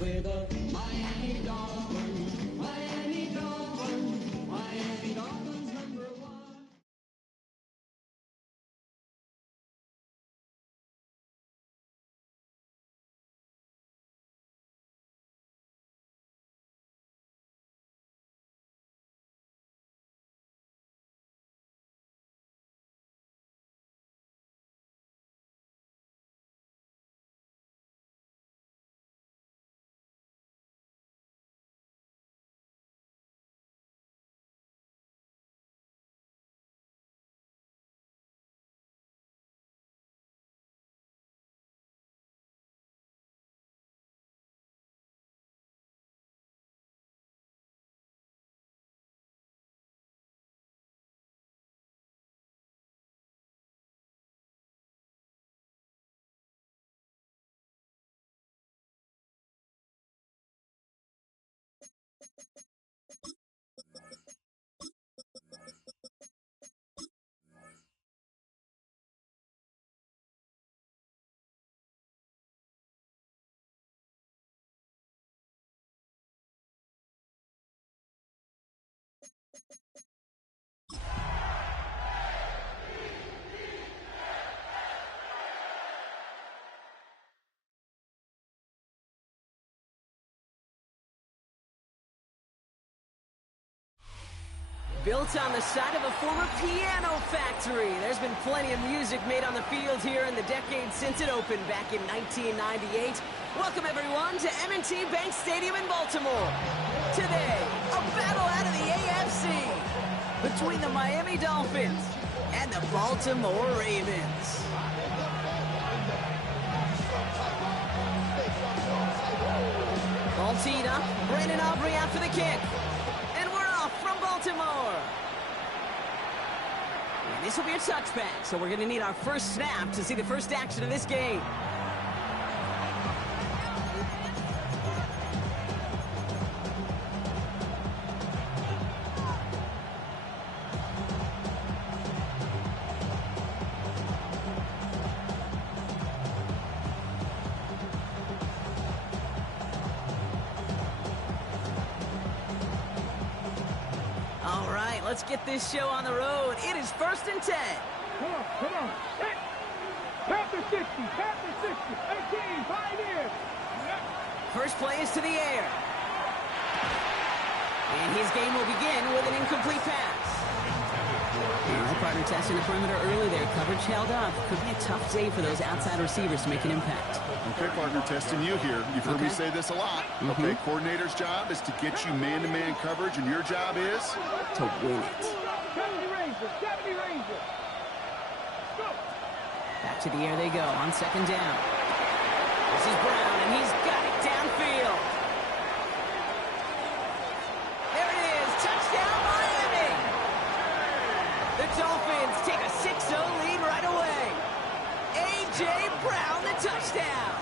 with the Miami Dolphins. Miami Dolphins. Miami Dolphins #1. Built on the side of a former piano factory, there's been plenty of music made on the field here in the decade since it opened back in 1998. Welcome, everyone, to M&T Bank Stadium in Baltimore. Today, a battle out of the AFC between the Miami Dolphins and the Baltimore Ravens. All teed up, Brandon Aubrey out for the kick. And we're off from Baltimore. And this will be a touchback, so we're going to need our first snap to see the first action of this game. All right, let's get this show on the road. It is 1st and 10. Come on. Hey. Panther 60, 18, Pioneers. First play is to the air. And his game will begin with an incomplete pass. All right, partner testing the perimeter early there. Coverage held up. Could be a tough day for those outside receivers to make an impact. Okay, partner, testing you here. You've heard me say this a lot. Okay, coordinator's job is to get you man-to-man coverage, and your job is? To win it. 70 Rangers. Go. Back to the air they go on 2nd down. This is Brown, and he's got it downfield. There it is. Touchdown, Miami. The Dolphins take a 6-0 lead right away. A.J. Brown, the touchdown.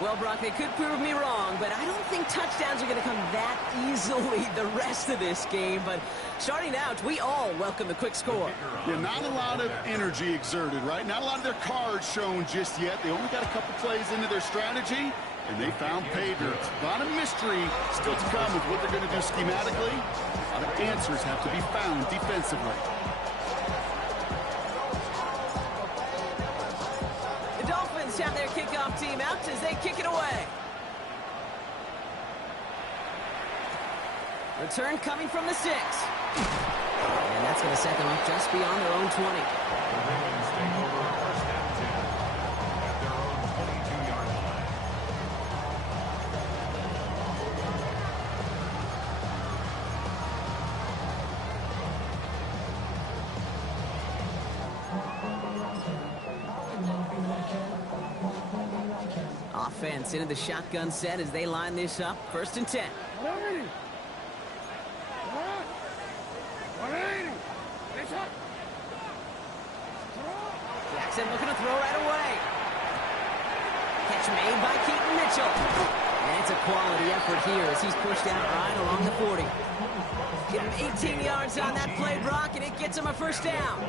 Well, Brock, they could prove me wrong, but I don't think touchdowns are going to come that easily the rest of this game. But starting out, we all welcome the quick score. Yeah, not a lot of energy exerted, right? Not a lot of their cards shown just yet. They only got a couple plays into their strategy, and they found pay dirt. A lot of mystery still to come with what they're going to do schematically. A lot of answers have to be found defensively. Have their kickoff team out as they kick it away. Return coming from the 6. And that's going to set them up just beyond their own 20. The Ravens take over 1st and 10 at their own 22-yard line. Offense into the shotgun set as they line this up. 1st and 10. 180. Jackson looking to throw right away. Catch made by Keaton Mitchell. And it's a quality effort here as he's pushed out right along the 40. Get him 18 yards on that play, Brock, and it gets him a first down.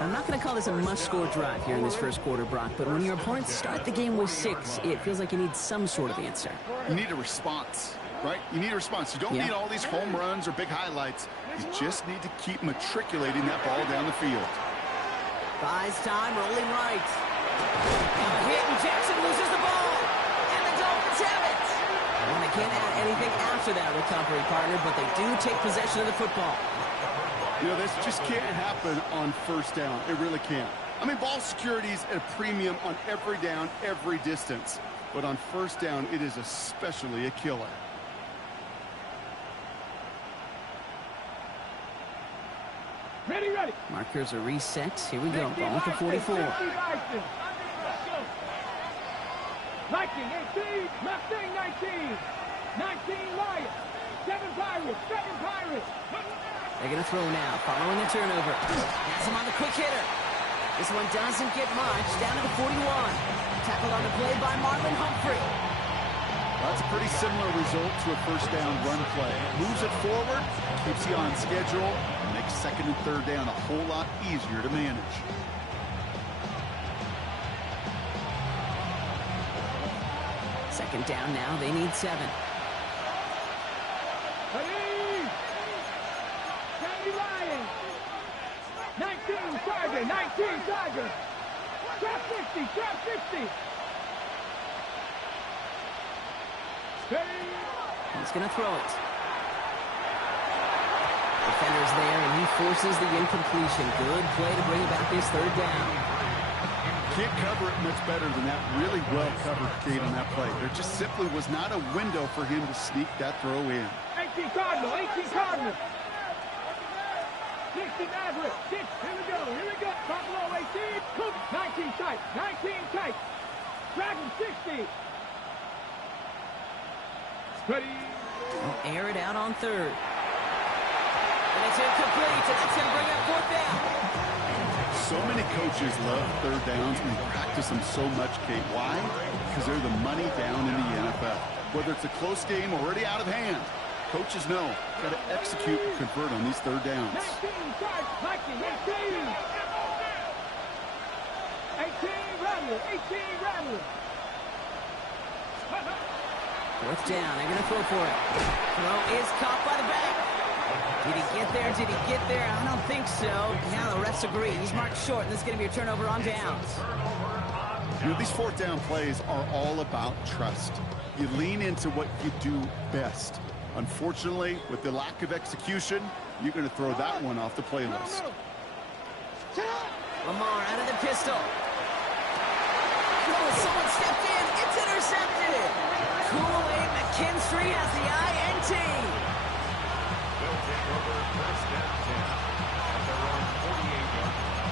I'm not going to call this a must-score drive here in this first quarter, Brock, but when your opponents start the game with 6, it feels like you need some sort of answer. You need a response, right? You need a response. You don't need all these home runs or big highlights. You just need to keep matriculating that ball down the field. Buys time, rolling right. Hit, and Jackson loses the ball. And the Dolphins have it. Well, they can't add anything after that recovery, partner, but they do take possession of the football. You know, this just can't happen on first down. It really can't. I mean, ball security is at a premium on every down, every distance. But on first down, it is especially a killer. Ready, ready. Markers are reset. Here we go. Ball with the 44. Viking 18, Mustang 19, 19 Lions, 7 Pirates, 7 Pirates. They're going to throw now, following the turnover. Has him on the quick hitter. This one doesn't get much. Down to the 41. Tackled on the play by Marlon Humphrey. That's a pretty similar result to a first down run play. Moves it forward, keeps you on schedule, and makes second and third down a whole lot easier to manage. Second down now. They need 7. Ready. 20 Lions, 19 Tiger, 19 Tiger. Trap 60, trap 60. Ready. He's going to throw it. Defender's there, and he forces the incompletion. Good play to bring about this third down. Can't cover it much better than that. Really well covered, Kate, on that play. There just simply was not a window for him to sneak that throw in. 18 Cardinal, 18 Cardinal. 60 Maverick, 6, here we go. Buffalo 18, Cook, 19 tight, 19 tight. Dragon 60. Ready. He'll air it out on third. And it's incomplete, and that's going to bring up fourth down. So many coaches love third downs and practice them so much, Kate. Why? Because they're the money down in the NFL. Whether it's a close game or already out of hand, coaches know got to execute and convert on these third downs. 19 tight, 19, 18. 18 Rattler, 18 Rattler. Fourth down. They're going to throw for it. Throw is caught by the back. Did he get there? Did he get there? I don't think so. Now the refs agree. He's marked short, and this is going to be a turnover on downs. You know, these fourth down plays are all about trust. You lean into what you do best. Unfortunately, with the lack of execution, you're going to throw that one off the playlist. Lamar out of the pistol. Oh, someone stepped in. It's intercepted. Kool-Aid McKinstry has the INT. They'll take over first and 10 at their own 48-yard line.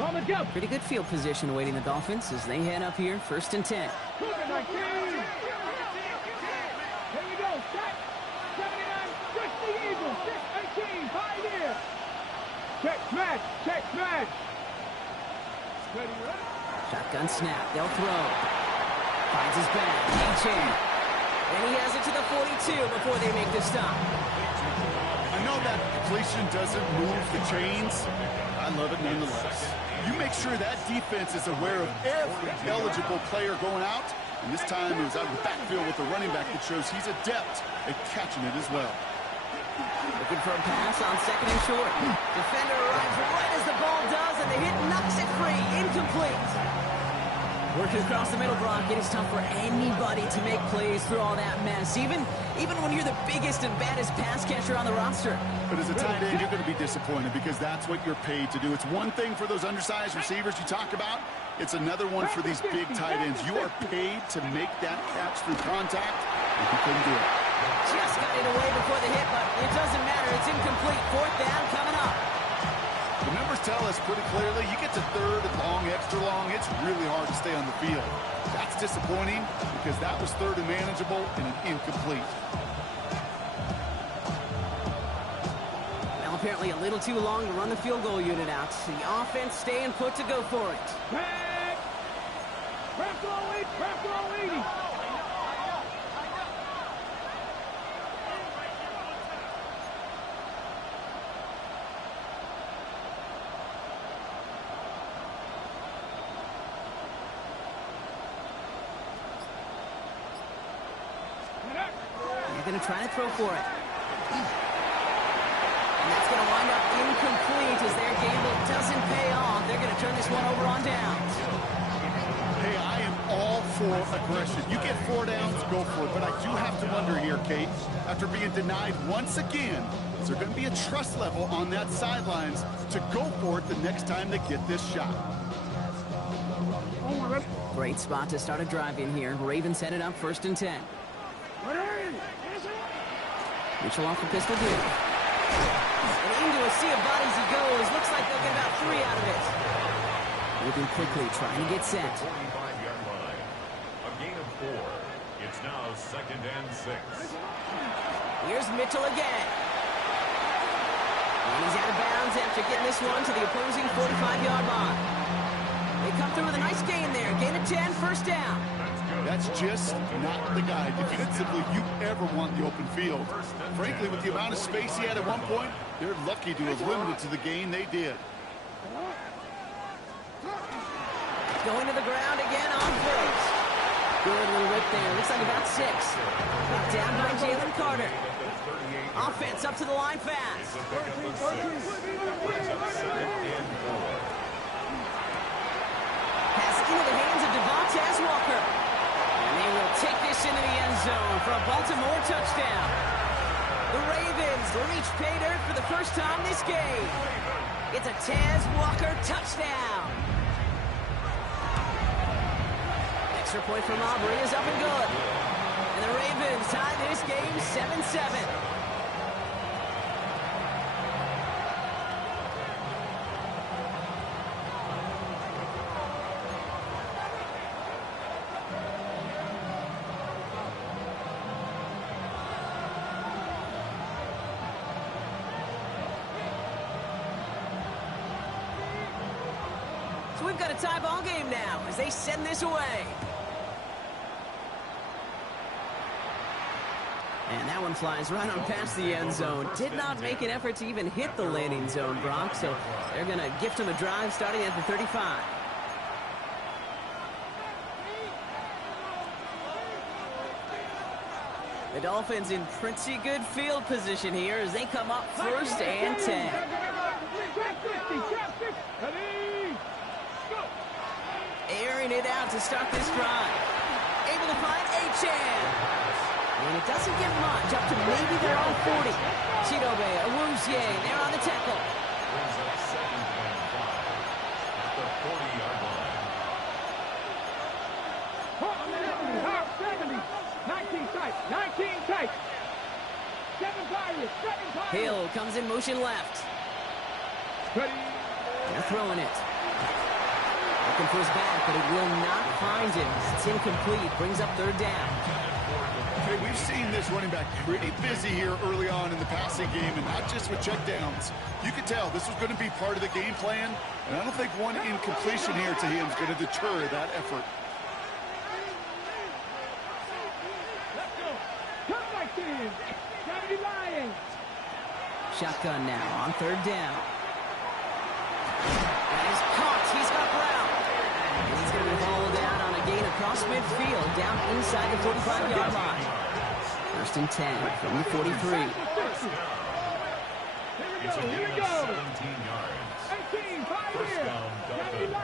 On the jump. Pretty good field position awaiting the Dolphins as they head up here, first and 10. Cougar 19. Here we go. Set. 79. Push the Eagles. 6, 18. Pioneer. Check smash. Check smash. Ready, ready. Shotgun snap. They'll throw. Finds his back. H-in. And he has it to the 42 before they make the stop. I know that completion doesn't move the chains. I love it nonetheless. You make sure that defense is aware of every eligible player going out. And this time it was out of the backfield with the running back that shows he's adept at catching it as well. Looking for a pass on second and short. Defender arrives right as the ball does, and the hit knocks it free. Incomplete. Working across the middle, Brock, it is tough for anybody to make plays through all that mess, even when you're the biggest and baddest pass catcher on the roster. But as a tight end, you're going to be disappointed because that's what you're paid to do. It's one thing for those undersized receivers you talk about. It's another one for these big tight ends. You are paid to make that catch through contact, and he couldn't do it. Just got it away before the hit, but it doesn't matter. It's incomplete. Fourth down coming up. The numbers tell us pretty clearly, you get to third and long, extra long, it's really hard to stay on the field. That's disappointing because that was third and manageable and an incomplete. Well, apparently a little too long to run the field goal unit out. The offense staying put to go for it. Press all 80. They're going to try to throw for it. And that's going to wind up incomplete as their gamble doesn't pay off. They're going to turn this one over on downs. Hey, I am all for aggression. You get 4 downs, go for it. But I do have to wonder here, Kate, after being denied once again, is there going to be a trust level on that sidelines to go for it the next time they get this shot? Great spot to start a drive in here. Ravens headed up 1st and 10. Mitchell off the pistol here. And into a sea of bodies he goes. Looks like they'll get about 3 out of it. Moving quickly, trying to get set. 45-yard line. A gain of 4. It's now 2nd and 6. Here's Mitchell again. And he's out of bounds after getting this one to the opposing 45-yard line. They come through with a nice gain there. Gain of 10, 1st down. That's just not the guy defensively you ever want the open field. Frankly, with the amount of space he had at one point, they're lucky to have limited to the gain they did. Going to the ground again on 1st. Good little rip there. Looks like about 6. Knocked down by Jalen Carter. Offense up to the line fast. Pass into the hands of Devontae Walker. And they will take this into the end zone for a Baltimore touchdown. The Ravens reach pay dirt for the first time this game. It's a Taz Walker touchdown. Extra point from Aubrey is up and good. And the Ravens tie this game 7-7. So we've got a tie ball game now as they send this away. And that one flies right on past the end zone. Did not make an effort to even hit the landing zone, Brock. So they're going to gift him a drive starting at the 35. The Dolphins in pretty good field position here as they come up 1st and 10. Airing it out to start this drive. Able to find Achane. And it doesn't get much, up to maybe their own 40. Chidobe, Awuzie, they're on the tackle. Brings up 2nd and 5 at the 40-yard line. 19 tight. 7 Pirates. Hill comes in motion left. They're throwing it. Looking for his back, but it will not find him. It's incomplete. Brings up 3rd down. Okay, we've seen this running back pretty busy here early on in the passing game, and not just with checkdowns. You could tell this was going to be part of the game plan, and I don't think one incompletion here to him is going to deter that effort. Shotgun now on 3rd down. That is caught. He's got Brown. And he's going to be hauled down on a gain across midfield, down inside the 45-yard line. 1st and 10 from the 43. It's a gain of 17 yards. 18, 5 First here. down, Dolphins.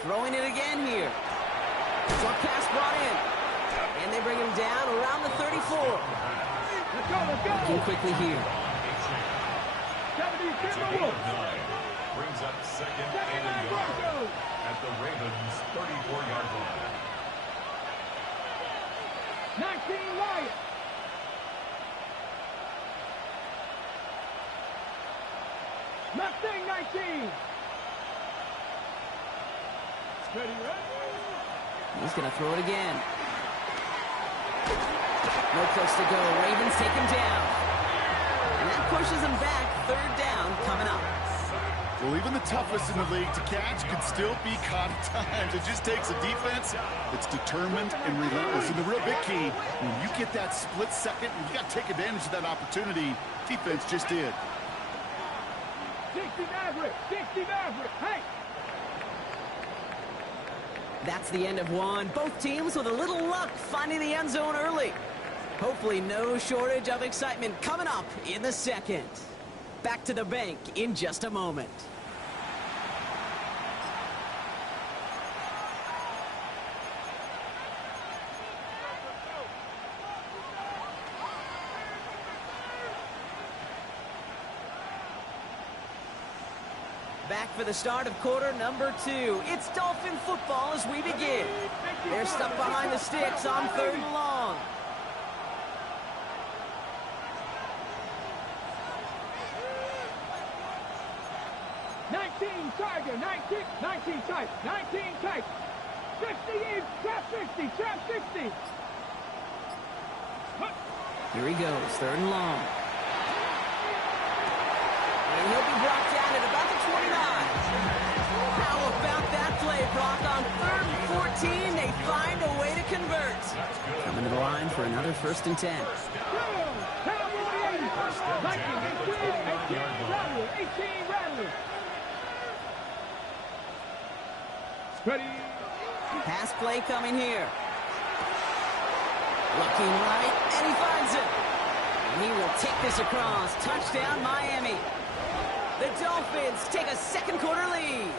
Throwing it again here. Short pass brought in. And they bring him down around the 34. Let's go. Looking quickly here. 70, It's a gain of 9. Brings up 2nd and a yard at the Ravens' 34-yard line. 19 right. Left thing, 19. Ready, ready. He's going to throw it again. No place to go. Ravens take him down. And that pushes him back. Third down coming up. Well, even the toughest in the league to catch could still be caught at times. It just takes a defense that's determined and relentless. And the real big key, when you get that split second, you got to take advantage of that opportunity. Defense just did. 60 Maverick, 60 Maverick, hey! That's the end of one. Both teams with a little luck finding the end zone early. Hopefully no shortage of excitement coming up in the second. Back to the bank in just a moment. Back for the start of quarter number 2. It's Dolphin football as we begin. They're stuck behind the sticks on 3rd and long. Tiger, 19 tight, 19 tight. 60 in, trap 60, trap 60. Here he goes, 3rd and long. And he'll be brought down at about the 29. How about that play, Brock? On 3rd and 14, they find a way to convert. Coming to the line for another 1st and 10. Cowboy 80. 18 Rattler, 18 Rattler. Ready. Pass play coming here. Looking right, and he finds it. And he will take this across. Touchdown, Miami. The Dolphins take a second quarter lead.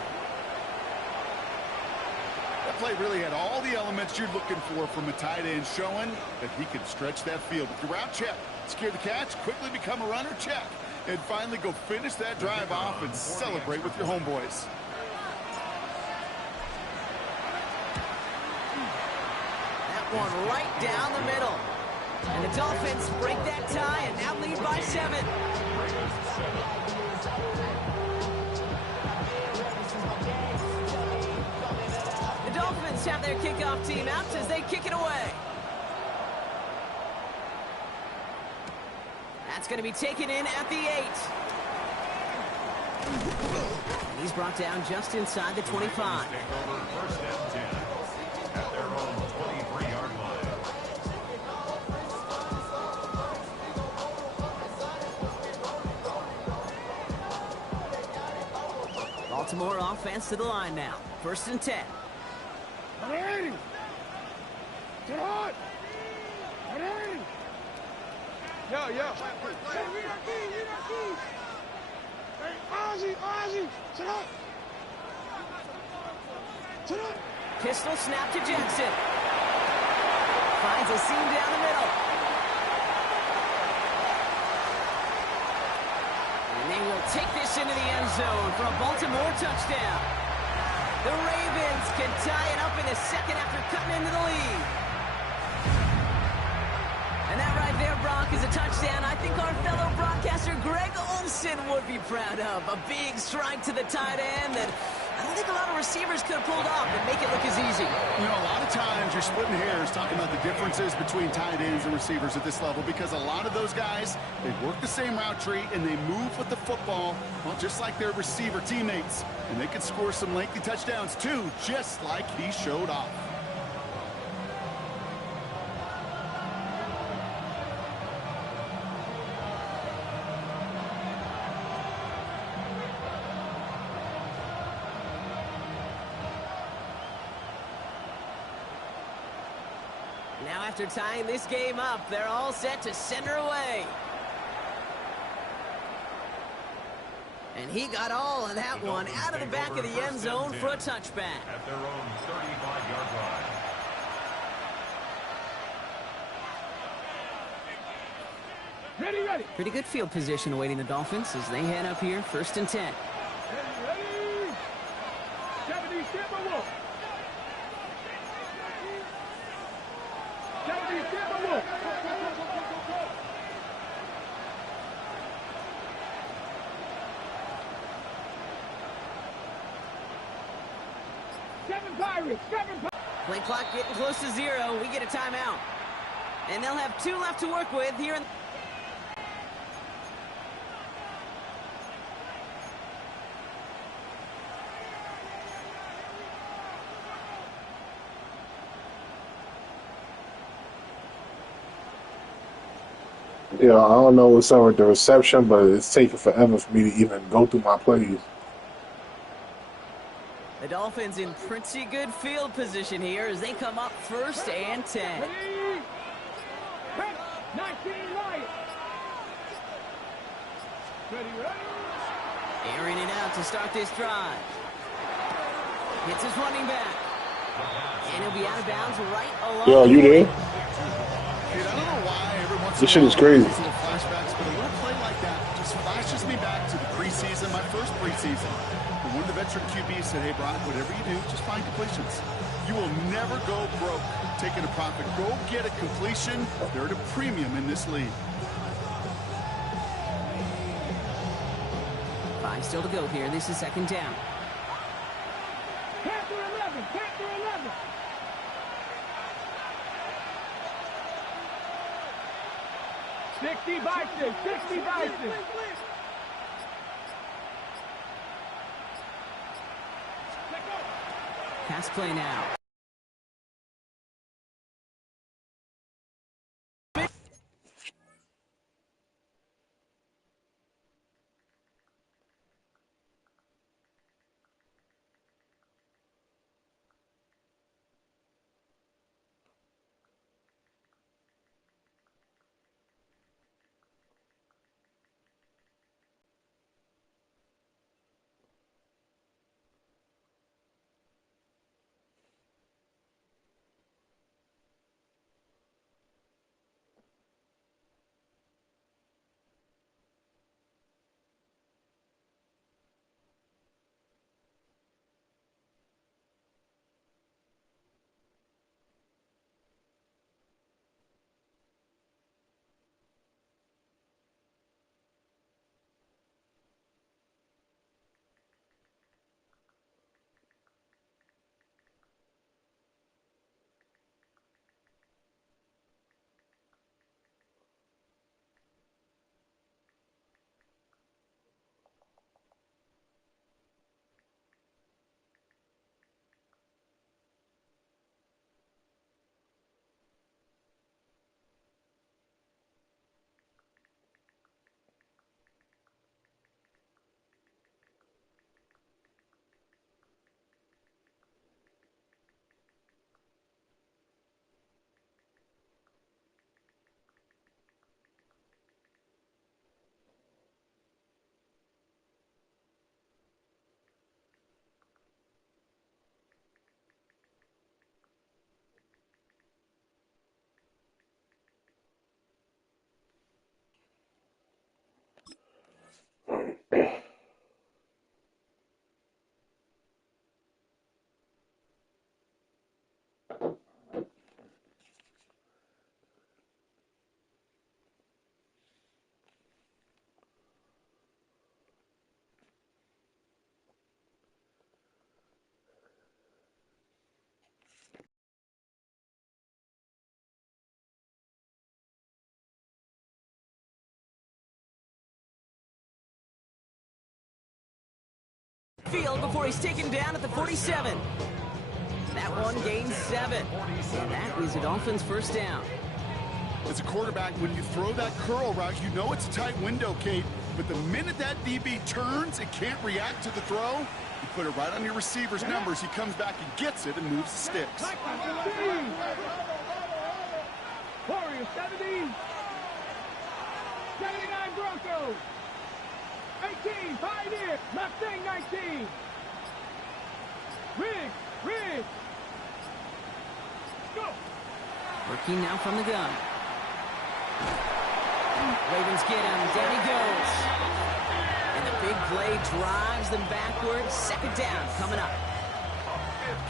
That play really had all the elements you're looking for from a tight end, showing that he could stretch that field. With your route, check. Secure the catch, quickly become a runner, check. And finally go finish that drive off and celebrate with your homeboys. One right down the middle. And the Dolphins break that tie and now lead by 7. The Dolphins have their kickoff team out as they kick it away. That's going to be taken in at the 8. And he's brought down just inside the 25. Baltimore offense to the line now. 1st and 10. Ready. Get hot. Ready. Yo. Hey, read our key. Hey, Ozzy. Sit up. Pistol snap to Jackson. Finds a seam down the middle. And they will take this into the end zone for a Baltimore touchdown. The Ravens can tie it up in the second after cutting into the lead. And that right there, Brock, is a touchdown I think our fellow broadcaster Greg Olsen would be proud of. A big strike to the tight end that I don't think a lot of receivers could have pulled off and make it look as easy. You know, a lot of times you're splitting hairs talking about the differences between tight ends and receivers at this level, because a lot of those guys, they work the same route tree and they move with the football, well, just like their receiver teammates. And they can score some lengthy touchdowns too, just like he showed off. Now after tying this game up, they're all set to send her away. And he got all of that one out of the back of the end zone for a touchback. At their own 35-yard line. Ready. Pretty good field position awaiting the Dolphins as they head up here, 1st and 10. Ready. 70, step and walk. 70, step and walk. Seven Pirates. Play clock getting close to 0. We get a timeout. And they'll have 2 left to work with here in... Yeah, I don't know what's up with the reception, but it's taking forever for me to even go through my plays. The Dolphins in pretty good field position here as they come up 1st and 10. Ready? Hit. 19 right. Ready. Airing it out to start this drive. Hits his running back. And he'll be out of bounds right along. Yo, you there? Dude, I don't know why every once This in a shit is while crazy. these little flashbacks, but a little play like that just flashes me back to the preseason, my first preseason. When one of the veteran QBs said, hey, Brock, whatever you do, just find completions. You will never go broke taking a profit. Go get a completion. They're at a premium in this league. 5 still to go here. This is 2nd down. Panther 11. Panther 11. Sixty by 6. 60 by 6. Pass play now. Field before he's taken down at the 47. That one gains 7. And that is the Dolphins' 1st down. As a quarterback, when you throw that curl route, you know it's a tight window, Kate. But the minute that DB turns and can't react to the throw, you put it right on your receiver's numbers. He comes back and gets it and moves the sticks. Warriors 70. 79 Broncos. 18 Pioneer. Mustang 19. Riggs. Go. Working now from the gun. Ravens get him. Down he goes. And the big play drives them backwards. 2nd down coming up.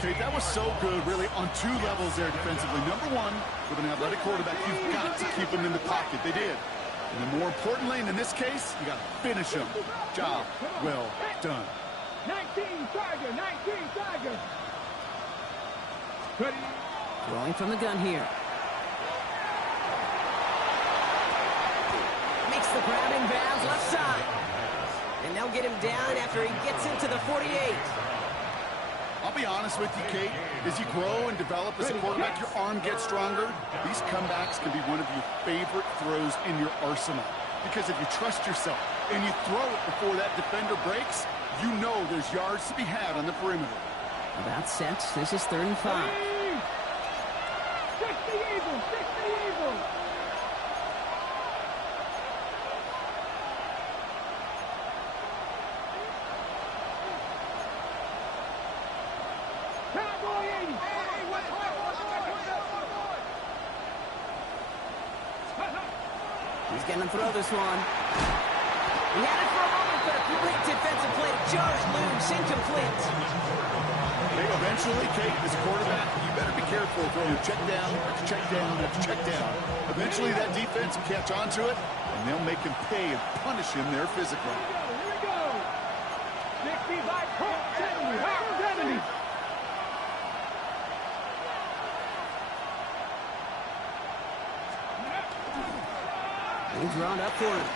Kate, that was so good, really, on 2 levels there defensively. Number one, with an athletic quarterback, you've got to keep him in the pocket. They did. And then more importantly, and in this case, you got to finish him. Job well done. 19 Tiger. Ready. Throwing from the gun here. Makes the grab in bounds left side. And they'll get him down after he gets into the 48. I'll be honest with you, Kate. As you grow and develop as a quarterback, your arm gets stronger. These comebacks can be one of your favorite throws in your arsenal. Because if you trust yourself and you throw it before that defender breaks, you know there's yards to be had on the perimeter. About set. This is 3rd and 5. Fix the Eagles! Fix the Eagles! Cowboy 80! He's going to throw this one. He had it for a moment, but a great defensive play to jar it loose. Incomplete. Hey, eventually, Kate, as a quarterback, you better be careful throwing check down after check down after check down. Eventually, that defense will catch on to it, and they'll make him pay and punish him there physically. Here we go! 65, 70, 70. He's drawn up for him.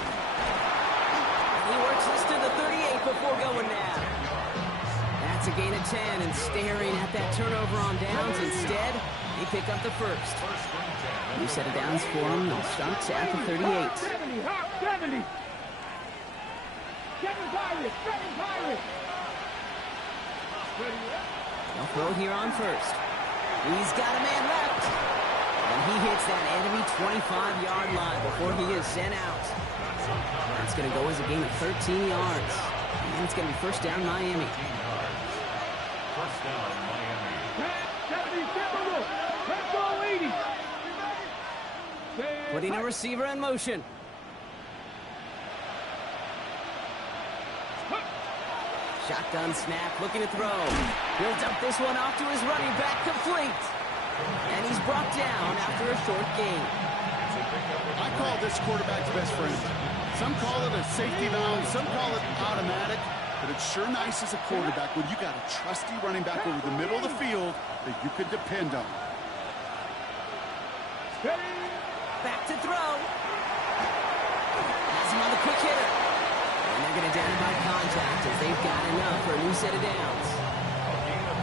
He works this to the 38 before going now. That's a gain of 10, and staring at that turnover on downs. Instead, they pick up the first. New set of downs for him. They'll start at the 38. 70, hop, 70. 7 Pirates, 7 Pirates. They'll throw here on first. He's got a man left. And he hits that enemy 25-yard line before he is sent out. That's going to go as a gain of 13 yards. And it's going to be first down Miami. First down, Miami. 77, let's go 80. Putting a receiver in motion. Shotgun snap, looking to throw. He'll dump this one off to his running back, complete. And he's brought down after a short gain. I call this quarterback's best friend. Some call it a safety valve, some call it automatic, but it's sure nice as a quarterback when you got a trusty running back over the middle of the field that you could depend on. Back to throw. Has him on the quick hitter. And they're going to down him by contact as they've got enough for a new set of downs.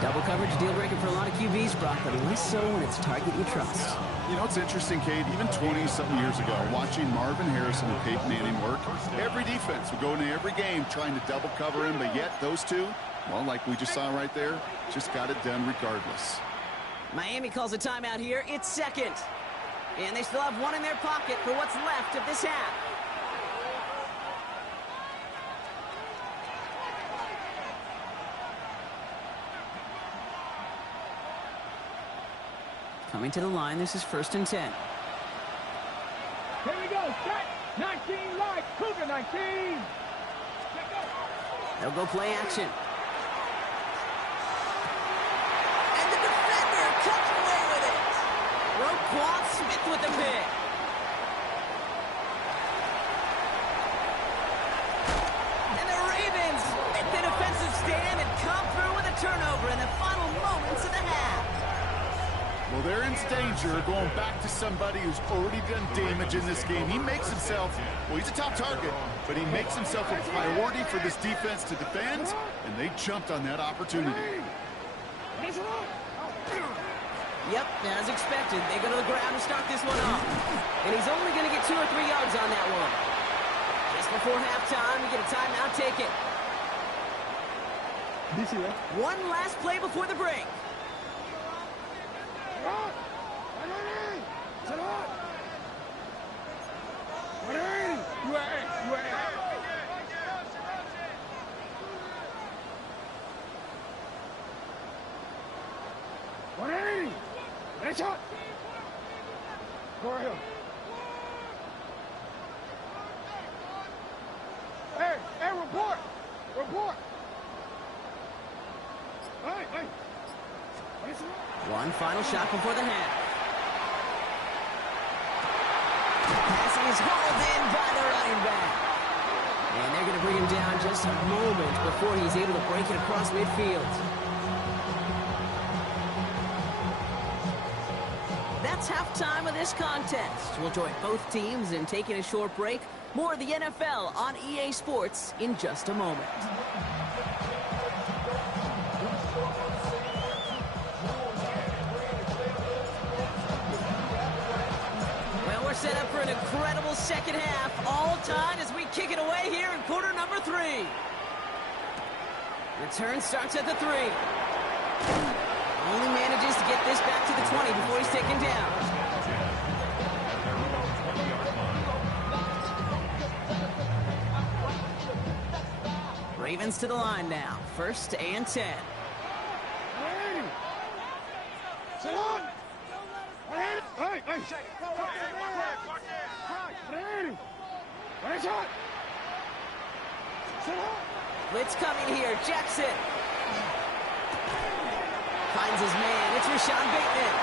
Double coverage deal breaker for a lot of QBs, Brock, but less so when it's a target you trust. You know, it's interesting, Kate, even 20-something years ago, watching Marvin Harrison and Peyton Manning work, every defense would go into every game trying to double cover him, but yet those two, well, like we just saw right there, just got it done regardless. Miami calls a timeout here. It's second. And they still have one in their pocket for what's left of this half. Coming to the line, this is 1st and 10. Here we go, set, 19 light, Cougar 19. They'll go play action. And the defender cuts away with it. Roquan Smith with the pick. And the Ravens hit the defensive stand and come through with a turnover in the final moments of the half. Well, they're in danger going back to somebody who's already done damage in this game. He makes himself, well, he's a top target, but he makes himself a priority for this defense to defend, and they jumped on that opportunity. Yep, as expected, they go to the ground to start this one off. And he's only going to get 2 or 3 yards on that one. Just before halftime, we get a timeout taken. One last play before the break. Hey, report! Report! Hey! One final shot before the half. Pass is hauled in by the running back. And they're going to bring him down just a moment before he's able to break it across midfield. it's halftime of this contest. We'll join both teams in taking a short break. More of the NFL on EA Sports in just a moment. Well, we're set up for an incredible second half. All tied as we kick it away here in quarter number 3. Return starts at the 3. Only manages to get this back to the 20 before he's taken down. Ravens to the line now. 1st and 10. Sit on! Hey! Blitz coming here. Jackson finds his man. It's Rashawn Bateman.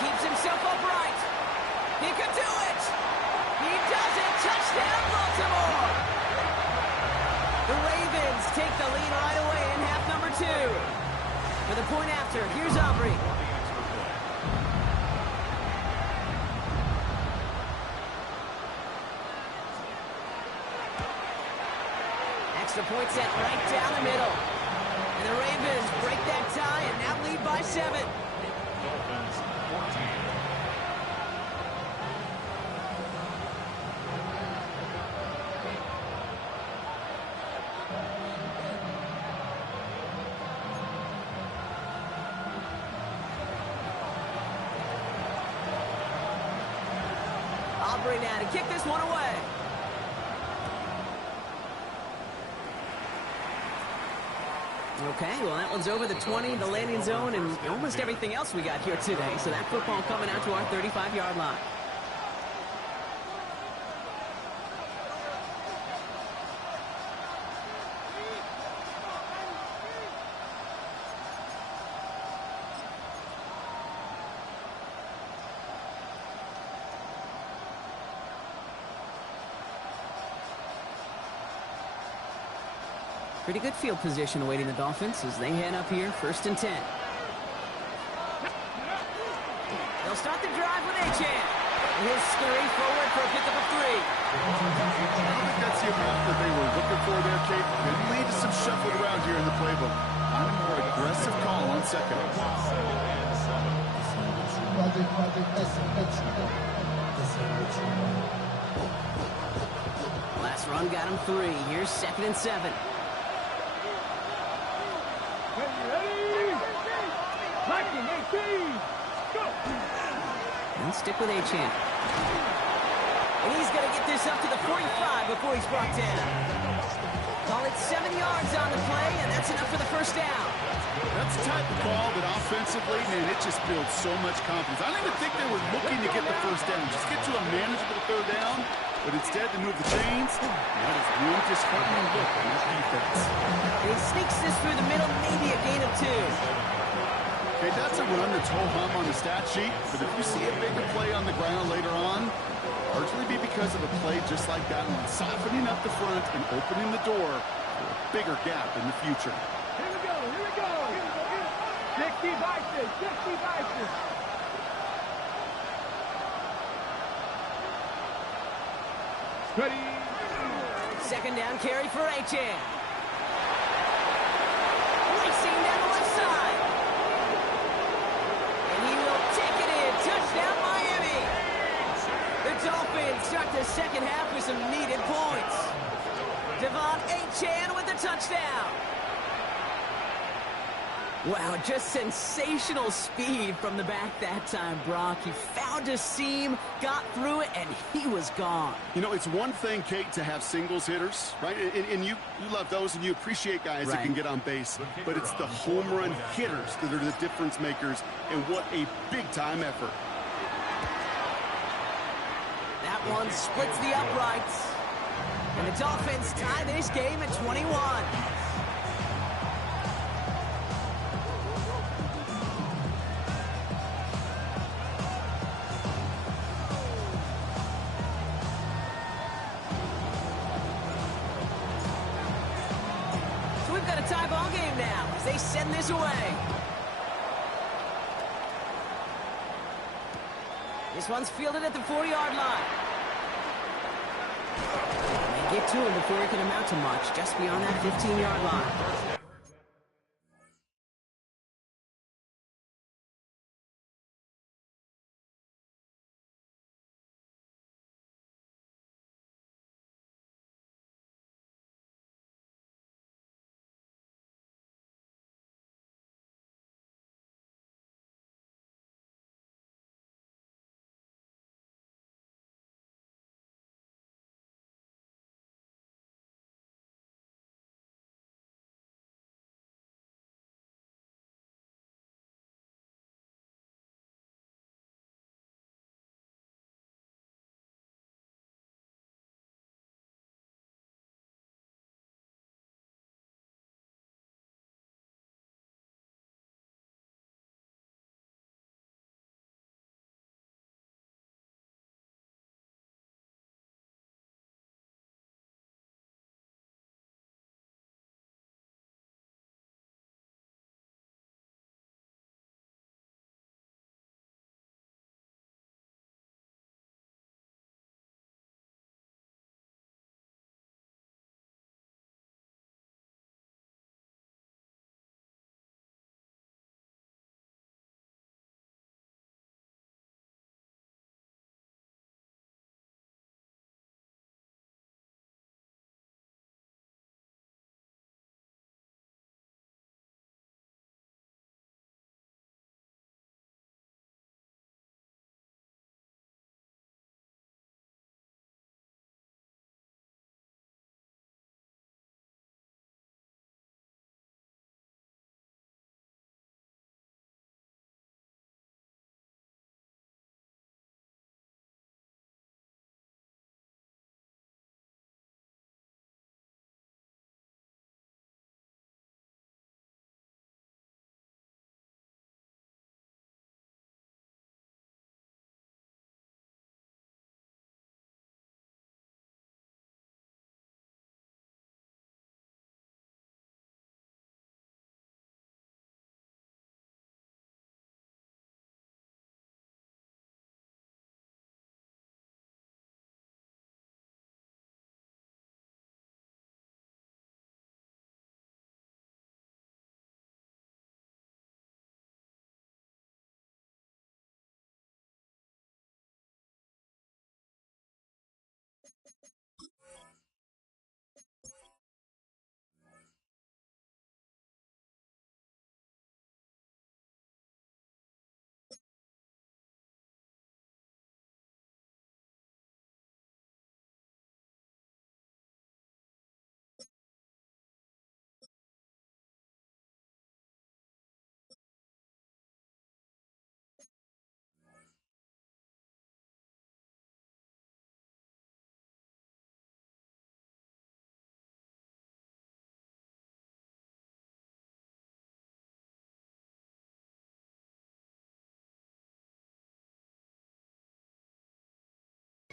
Keeps himself upright. He could do it. He does it. Touchdown, Baltimore. The Ravens take the lead right away in half number 2. For the point after, here's Aubrey. Extra point set right down the middle. And the Ravens break that tie and now lead by 7. Dolphins 14. Aubrey now to kick this one away. Okay, well, that one's over the 20, the landing zone, and almost everything else we got here today. So that football coming out to our 35-yard line. Pretty good field position awaiting the Dolphins as they head up here, 1st and 10. They'll start the drive with Achane. He'll scurry forward for a pickup of 3. I don't think that's the amount that they were looking for there, Kate. Could lead to some shuffled around here in the playbook. On a more aggressive call on 2nd. Last run got him 3. Here's 2nd and 7. Ready? Blocking, 18. Go! And stick with Achane. And he's going to get this up to the 45 before he's brought down. Call it 7 yards on the play, and that's enough for the 1st down. That's the type of call that offensively, man, it just builds so much confidence. I don't even think they were looking to get the 1st down. Just get to a manageable 3rd down, but instead to move the chains. That is one disheartening look on that defense. And he sneaks this through the middle, maybe a gain of 2. Okay, that's a run that's ho-hum on the stat sheet, but if you see a bigger play on the ground later on, largely be because of a play just like that one, softening up the front and opening the door for a bigger gap in the future. Here we go, here we go. 60 vices, 60 vices. Ready? 2nd down carry for Achane. Racing down the left side. And he will take it in. Touchdown, Miami. The Dolphins start the 2nd half with some needed points. Devon Achane with the touchdown. Wow, just sensational speed from the back that time, Brock. He found a seam, got through it, and he was gone. You know, it's one thing, Kate, to have singles hitters, right? And you love those, and you appreciate guys that can get on base. But it's the home run hitters that are the difference makers, and what a big-time effort. That one splits the uprights. And the Dolphins tie this game at 21. So we've got a tie ball game now as they send this away. This one's fielded at the 40-yard line. They get to him before he can amount to much, just beyond that 15-yard line.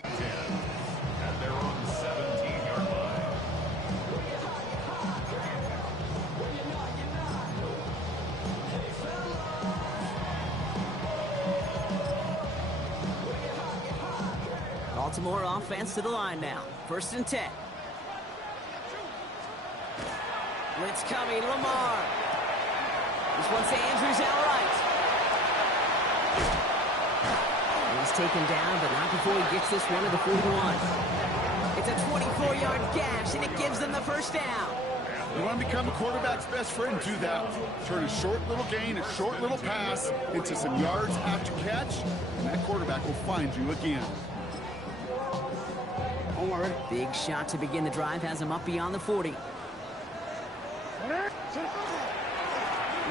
At their own 17-yard line. Baltimore offense to the line now. 1st and 10. Blitz coming, Lamar. This one's to Andrews outright. He's taken down, but not before he gets this one to the 41. It's a 24-yard gash, and it gives them the first down. You want to become a quarterback's best friend, do that. Turn a short little gain, a short little pass into some yards after catch, and that quarterback will find you again. Big shot to begin the drive has him up beyond the 40.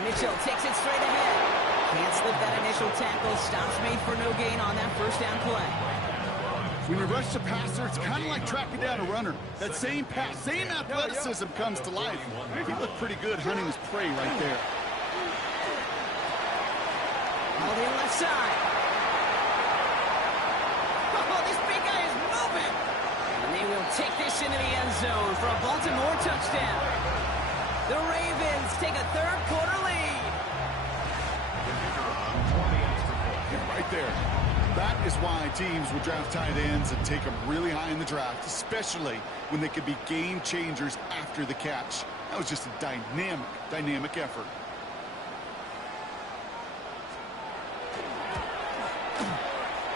Mitchell takes it straight ahead. Can't slip that initial tackle. Stops made for no gain on that first down play. When you rush the passer, it's kind of like tracking down a runner. That same pass, same athleticism comes to life. He looked pretty good hunting his prey right there. All the left side. Oh, this big guy is moving. And they will take this into the end zone for a Baltimore touchdown. The Ravens take a third quarter lead. Right there. That is why teams will draft tight ends and take them really high in the draft, especially when they could be game changers after the catch. That was just a dynamic effort.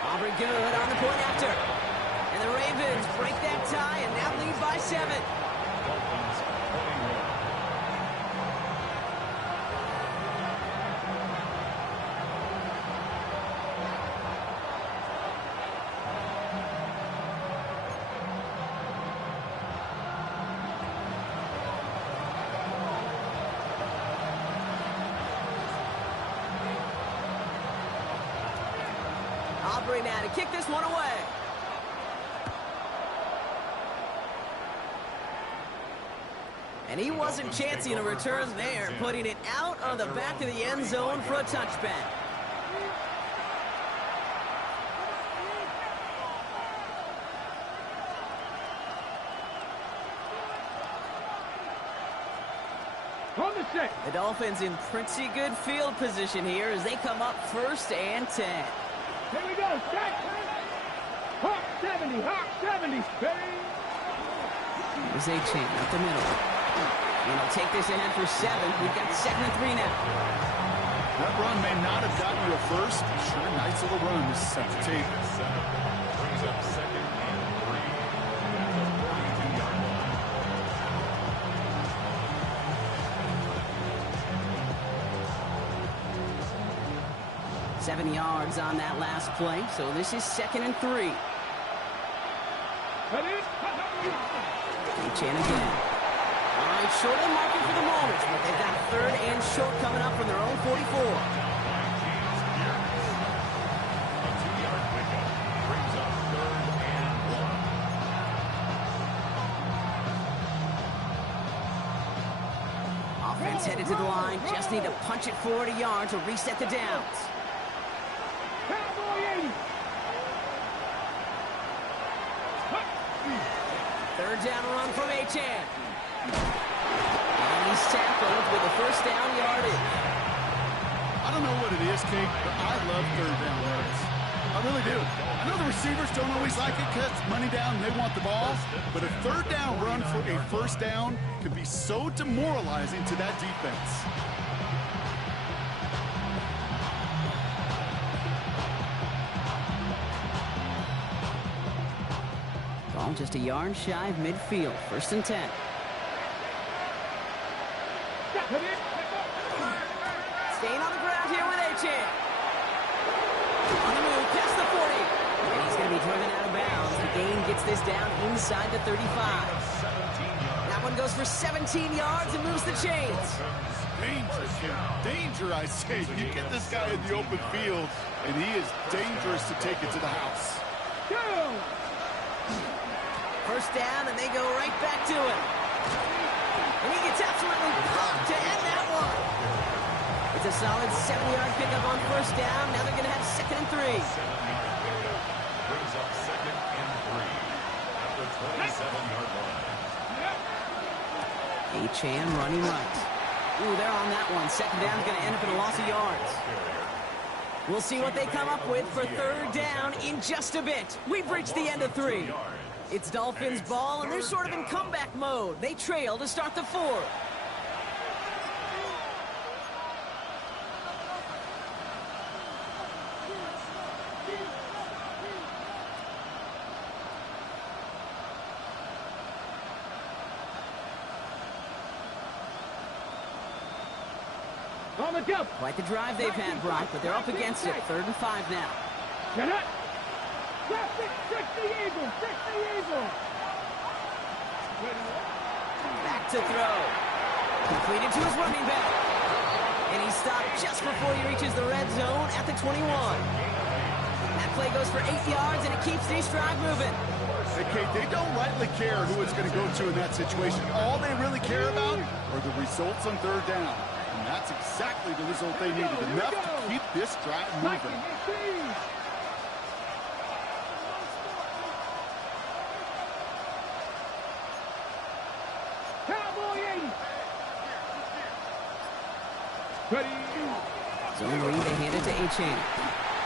Aubrey good on the point after. And the Ravens break that tie and now lead by 7. Dolphins 21. Aubrey now to kick this one away. And he wasn't chancing a return there, putting it out on the back of the end zone for a touchback. On the set. The Dolphins in pretty good field position here as they come up 1st and 10. Here we go. Set. Hawk 70. Hawk 70. Ready. Here's A-Chain up the middle. And he'll take this ahead for 7. We've got 2nd and 3 now. That run may not have gotten you a first. Sure, nice little run to set the table. Brings up 2nd and 3 at the 42-yard line. Seven yards on that last play, so this is 2nd and 3. Ready. A-Chain again. All right, short of the market for the moment, but they've got 3rd and short coming up from their own 44. A 2-yard pickup brings up 3rd and 1. Offense headed to the line, just need to punch it forward a yard to reset the downs. Cowboy 80. 3rd down run from A-Chain. And he's tackled with a 1st down yardage. I don't know what it is, Kate, but I love 3rd down runs. I really do. I know the receivers don't always like it because it's money down and they want the ball, but a 3rd down run for a 1st down can be so demoralizing to that defense. Ball just a yard shy of midfield. 1st and 10. Staying on the ground here with A-Chain. On the move, past the 40. And he's going to be driven out of bounds. The gain gets this down inside the 35. That one goes for 17 yards and moves the chains. Danger, Kim. Danger, I say. You get this guy in the open field, and he is dangerous to take it to the house. Go. 1st down, and they go right back to it. And he gets absolutely pumped to end that one. It's a solid 7-yard pickup on 1st down. Now they're going to have 2nd and 3. 7-yard pickup brings up 2nd and 3 at the 27-yard line. A-Chain running right. Ooh, they're on that one. 2nd down is going to end up in a loss of yards. We'll see what they come up with for 3rd down in just a bit. We've reached the end of 3. It's Dolphins ball, and they're sort of in comeback mode. They trail to start the 4th. On the jump. Quite the drive they've had, Brock, but they're up against it. 3rd and 5 now. Get up. 60 Eagles. 60 Eagles. Back to throw. Completed to his running back. And he stopped just before he reaches the red zone at the 21. That play goes for 8 yards, and it keeps these drive moving. Hey, Kate, they don't rightly care who it's going to go to in that situation. All they really care about are the results on 3rd down. And that's exactly the result they needed, enough to keep this drive moving. Cowboy 80. Ready. Zone read, they hand it to A-Chain.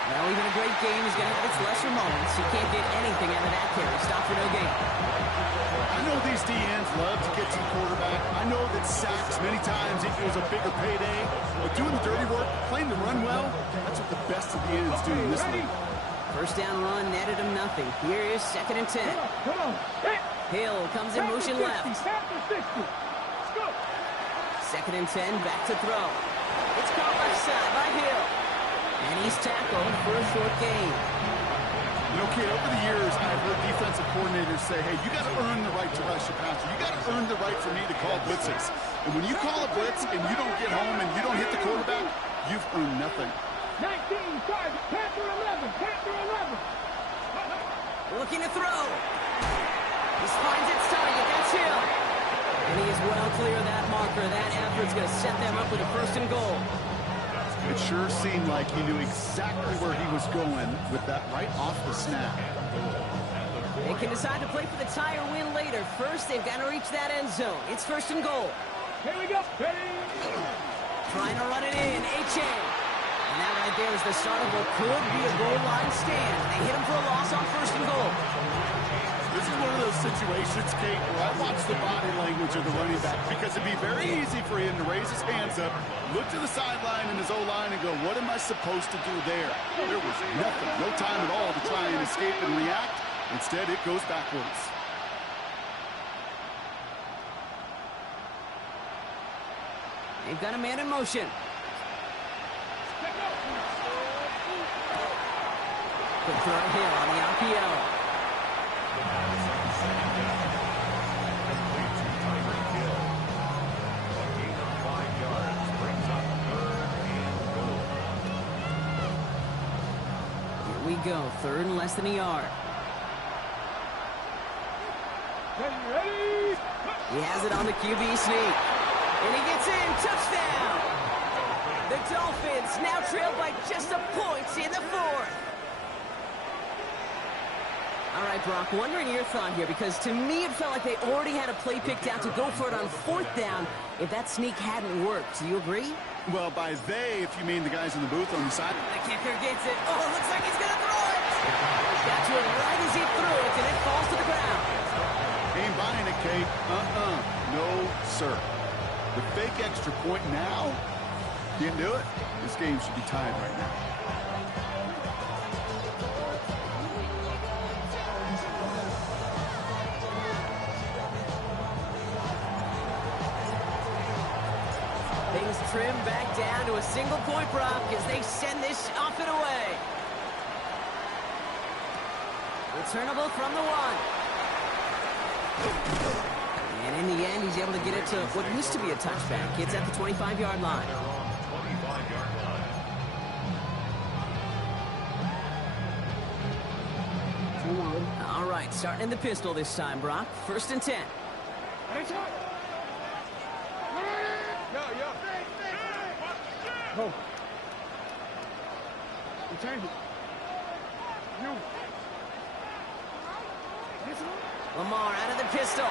Well, even a great game is going to have its lesser moments. You can't get anything out of that carry. Stop for no gain. I know these DNs love to get to the quarterback. I know that sacks many times equals a bigger payday. But doing the dirty work, playing the run well, that's what the best of the ends do in this league. First down run netted him nothing. Here is 2nd and 10. Come on. Hit. Hill comes in motion left. Pass to 60. Let's go. 2nd and 10, back to throw. It's caught left side by Hill. And he's tackled for a short gain. You know, kid, over the years, I've heard defensive coordinators say, hey, you got to earn the right to rush your passer. You got to earn the right for me to call blitzes. And when you call a blitz and you don't get home and you don't hit the quarterback, you've earned nothing. 19 target. Panther 11. Panther 11. Looking to throw. He finds its target. That's Hill. And he is well clear of that marker. That effort's going to set them up with a 1st and goal. It sure seemed like he knew exactly where he was going with that right off the snap. They can decide to play for the tie or win later. First, they've got to reach that end zone. It's 1st and goal. Here we go. Ready. Trying to run it in. H.A. And that right there is the start of what could be a goal line stand. They hit him for a loss on 1st and goal. This is one of those situations, Kate, where I watch the body language of the running back because it'd be very easy for him to raise his hands up, look to the sideline in his O-line and go, what am I supposed to do there? There was nothing, no time at all to try and escape and react. Instead, it goes backwards. They've got a man in motion. Good throw Hill on the RPO. Here we go, 3rd and less than a yard. Ready. He has it on the QB sneak. And he gets in. Touchdown! The Dolphins now trail by just a point in the 4th. All right, Brock, wondering your thought here, because to me it felt like they already had a play picked out to go for it on 4th down if that sneak hadn't worked. Do you agree? Well, by they, if you mean the guys in the booth on the side. The kicker gets it. Oh, looks like he's going to throw it. Got to it right as he threw it, and it falls to the ground. Ain't buying it, Kate. No, sir. The fake extra point now? Can't do it. This game should be tied right now. Things trim back down to a single point, Brock, as they send this off and away. Returnable from the 1. And in the end, he's able to get it to what used to be a touchback. It's at the 25-yard line. All right, starting in the pistol this time, Brock. 1st and 10. Go. Change it. You. Lamar out of the pistol.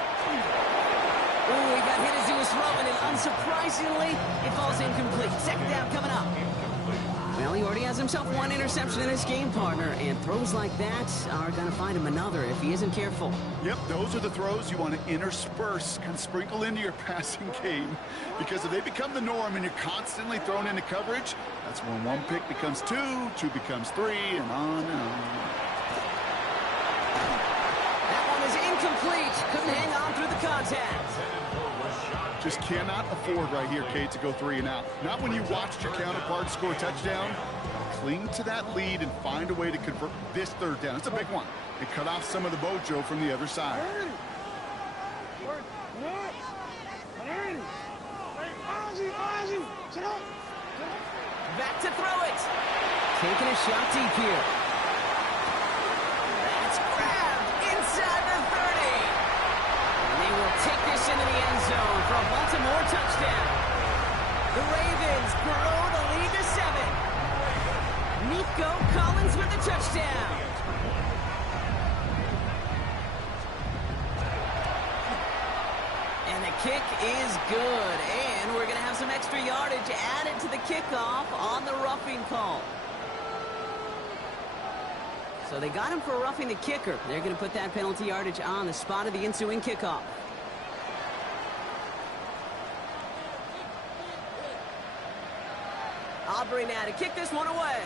Ooh, he got hit as he was throwing, and unsurprisingly, it falls incomplete. 2nd down coming up. Well, he already has himself 1 interception in his game, partner, and throws like that are going to find him another if he isn't careful. Yep, those are the throws you want to intersperse, kind of sprinkle into your passing game. Because if they become the norm and you're constantly thrown into coverage, that's when 1 pick becomes 2, 2 becomes 3, and on and on. That one is incomplete. Couldn't hang on through the contact. Just cannot afford right here, Kate, to go 3 and out. Not when you watched your counterpart score a touchdown. Cling to that lead and find a way to convert this 3rd down. It's a big one. And cut off some of the mojo from the other side. Back to throw it. Taking a shot deep here. That's grabbed inside the 30. And they will take this into the end zone for a Baltimore touchdown. The Ravens grow the lead to 7. Nico Collins with the touchdown. And the kick is good. And we're going to have some extra yardage added to the kickoff on the roughing call. So they got him for roughing the kicker. They're going to put that penalty yardage on the spot of the ensuing kickoff. Aubrey now to kick this one away.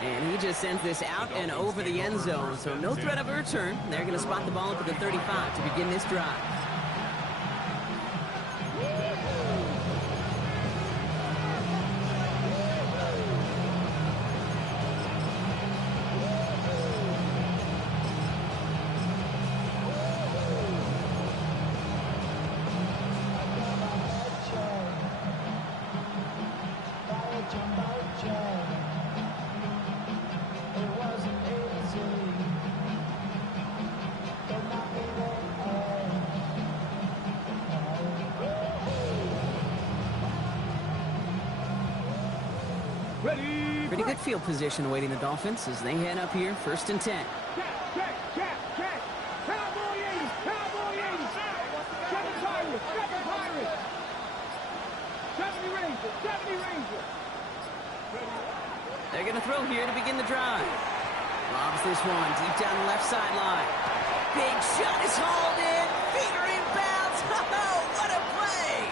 And he just sends this out and over the end zone, so no threat of a return. They're going to spot the ball at the 35 to begin this drive. Pretty good field position awaiting the Dolphins as they head up here, 1st and 10. Check. Cowboy 80, Cowboy 80. 7 Pirates, 7 Pirates. 70 Rangers. They're going to throw here to begin the drive. Lobs this one deep down the left sideline. Big shot is hauled in. Feet are in bounds. Oh, what a play!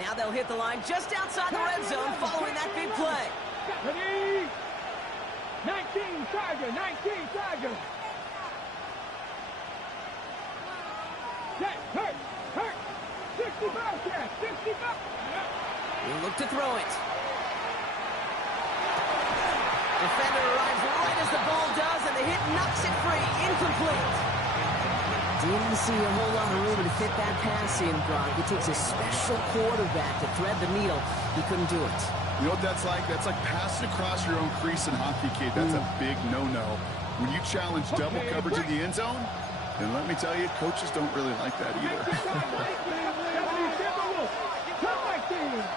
Now they'll hit the line just outside the red zone following that big play. Ready? 19 Tiger. Check, hurt. 65 check, 65. He'll look to throw it. Defender arrives right as the ball does, and the hit knocks it free. Incomplete. Didn't see a whole lot of room to fit that pass in, Brock. It takes a special quarterback to thread the needle. He couldn't do it. You know what that's like? That's like passing across your own crease in hockey, kid. That's a big no-no. When you challenge double coverage in the end zone, then let me tell you, coaches don't really like that either.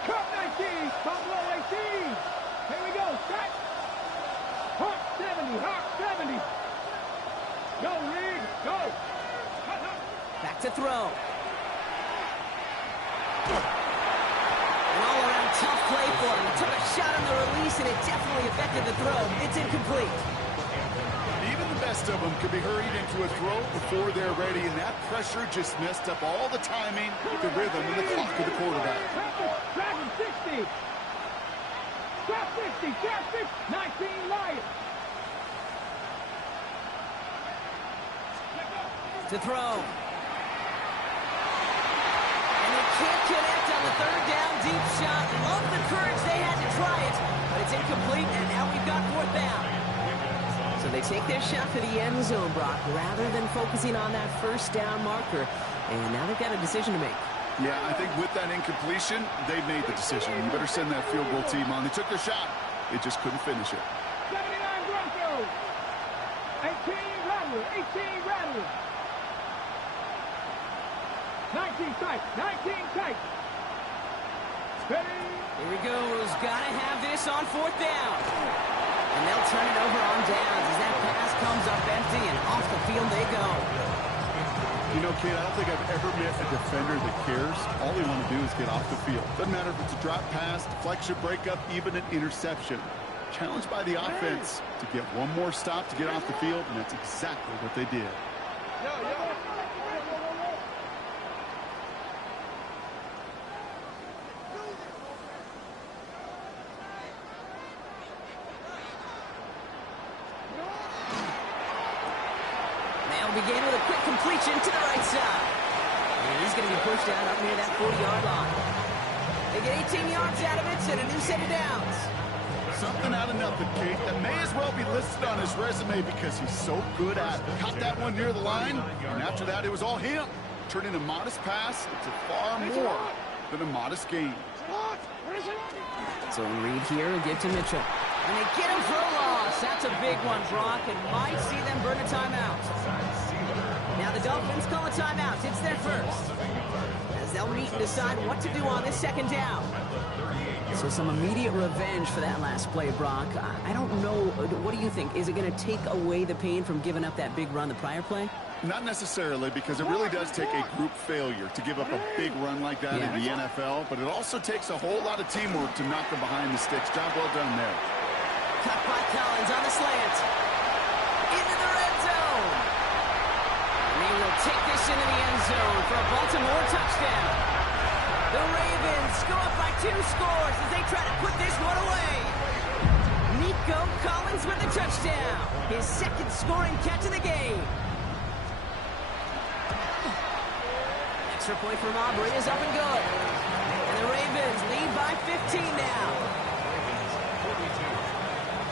Cup 19, Buffalo 18. Here we go, set. Hawk 70. Go, Reed, go. Back to throw. An all-around tough play for him. He took a shot on the release, and it definitely affected the throw. It's incomplete. Even the best of them could be hurried into a throw before they're ready, and that pressure just messed up all the timing, the rhythm, and the clock of the quarterback. Dragon 60. Drop 60. 19 Lions. To throw. And they can't connect on the 3rd down deep shot. Love the courage they had to try it, but it's incomplete, and now we've got 4th down. So they take their shot for the end zone, Brock, rather than focusing on that 1st down marker. And now they've got a decision to make. Yeah, I think with that incompletion, they made the decision. You better send that field goal team on. They took their shot. They just couldn't finish it. 79 Broncos. 18 Rattlers. 19 tight. Ready? Here he goes. Gotta have this on 4th down. And they'll turn it over on downs as that pass comes up empty, and off the field they go. You know, kid, I don't think I've ever met a defender that cares. All they want to do is get off the field. Doesn't matter if it's a drop pass, deflection, breakup, even an interception. Challenged by the offense to get one more stop to get off the field, and that's exactly what they did. Begin with a quick completion to the right side. And he's going to be pushed out up near that 40-yard line. They get 18 yards out of it and a new set of downs. Something out of nothing, Kate. That may as well be listed on his resume because he's so good at it. Caught that one near the line, and after that, it was all him. Turning a modest pass into far more than a modest gain. So Reed here will give to Mitchell. And they get him for a loss. That's a big one, Brock, and might see them burn a timeout. Now the Dolphins call a timeout. It's their first. As they'll meet and decide what to do on this second down. So some immediate revenge for that last play, Brock. I don't know. What do you think? Is it going to take away the pain from giving up that big run the prior play? Not necessarily, because it really does take a group failure to give up a big run like that in the NFL, but it also takes a whole lot of teamwork to knock them behind the sticks. Job well done there. Cut by Collins on the slant. Into the red zone. And they will take this into the end zone for a Baltimore touchdown. The Ravens go up by 2 scores as they try to put this one away. Nico Collins with the touchdown. His second scoring catch of the game. Extra point from Aubrey is up and good. And the Ravens lead by 15 now. Ravens 42,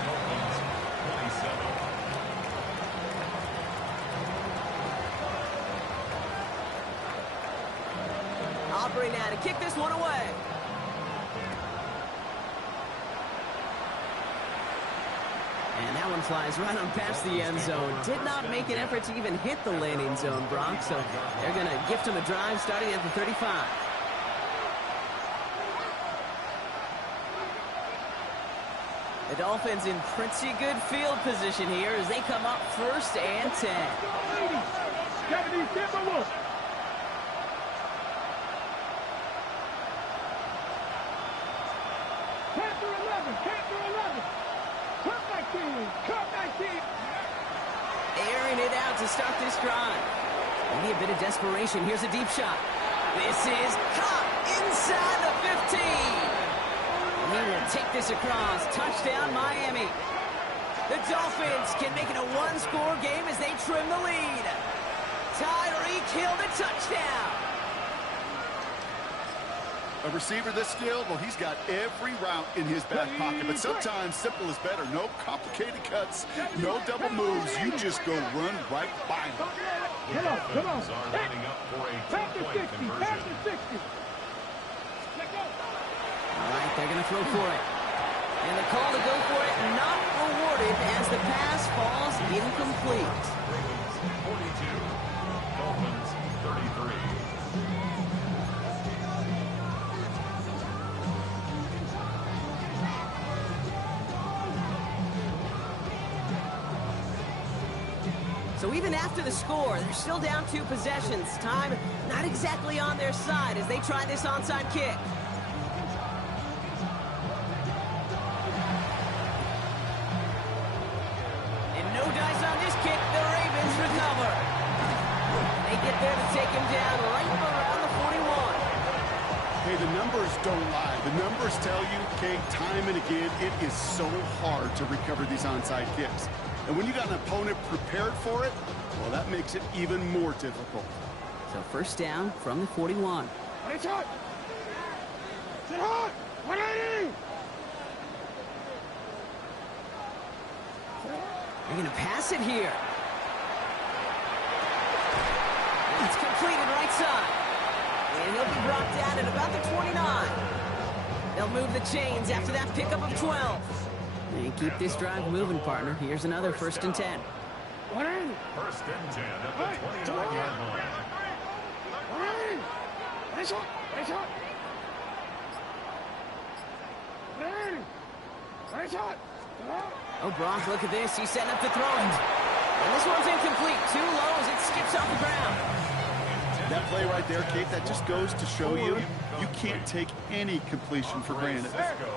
Dolphins 27. Aubrey now to kick this one away. And that one flies right on past the end zone. Did not make an effort to even hit the landing zone, Brock, so they're going to gift him a drive starting at the 35. The Dolphins in pretty good field position here as they come up 1st and 10. 70 Timberwolves. Panther 11, Panther 11. Cut back team, cut back team. Airing it out to start this drive. Maybe a bit of desperation. Here's a deep shot. This is caught inside the 15. He will take this across. Touchdown, Miami. The Dolphins can make it a 1-score game as they trim the lead. Tyreek Hill the touchdown. A receiver this skilled, well, he's got every route in his back pocket, but sometimes simple is better. No complicated cuts, no double moves. You just go run right by him. Come on, come on. Are lining up for a Panther 60, two-point conversion. Panther 60. All right, they're going to throw for it. And the call to go for it not rewarded as the pass falls incomplete. Ravens 42, Dolphins 33. So even after the score, they're still down 2 possessions. Time not exactly on their side as they try this onside kick. And no dice on this kick. The Ravens recover. They get there to take him down right around the 41. Hey, the numbers don't lie. The numbers tell you, okay, time and again, it is so hard to recover these onside kicks. And when you got an opponent prepared for it, well, that makes it even more difficult. So 1st down from the 41. It's hot. Sit hot. 180. They're going to pass it here. It's completed right side. And he'll be brought down at about the 29. They'll move the chains after that pickup of 12. And keep this drive moving, partner. Here's another 1st and 10. 180. 1st and 10 at the 29-yard line. 180. It's hot. It's hot. 180. It's hot. Oh, Brock, look at this. He's setting up to throw it. And this one's incomplete. Too low as it skips off the ground. That play right there, Kate, that just goes to show you, you can't take any completion for granted.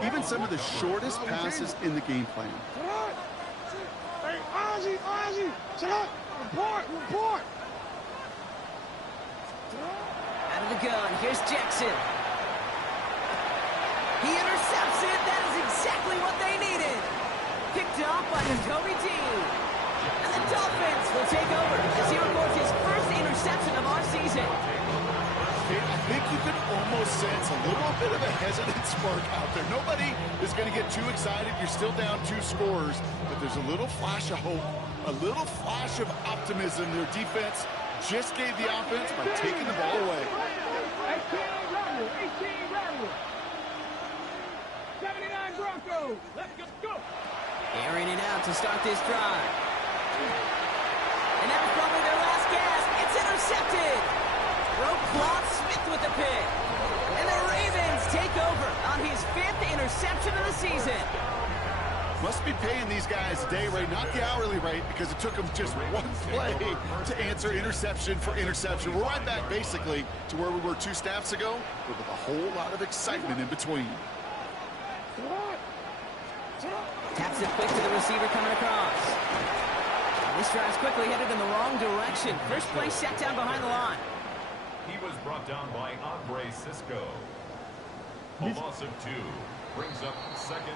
Even some of the shortest passes in the game plan. Hey, Ozzy, Ozzy, sit up. Report, report. Out of the gun. Here's Jackson. He intercepts it. That is exactly what they needed. Picked off by Jacoby Dean. And the Dolphins will take over as he records his first interception of our season. I think you can almost sense a little bit of a hesitant spark out there. Nobody is going to get too excited. You're still down 2 scores, but there's a little flash of hope, a little flash of optimism. Their defense just gave the offense by taking the ball away. 18 Rebel, 18 Rebel. 79 Broncos. Let's go. Airing it out to start this drive. And that was probably their last gasp. It's intercepted. Roquan Smith with the pick. And the Ravens take over on his 5th interception of the season. Must be paying these guys a day rate, not the hourly rate, because it took them just one play to answer interception for interception. We're right back, basically, to where we were 2 snaps ago, but with a whole lot of excitement in between. Taps it quick to the receiver coming across. This drive's quickly headed in the wrong direction. First play set down behind the line. He was brought down by Andre Cisco. A loss of 2 brings up second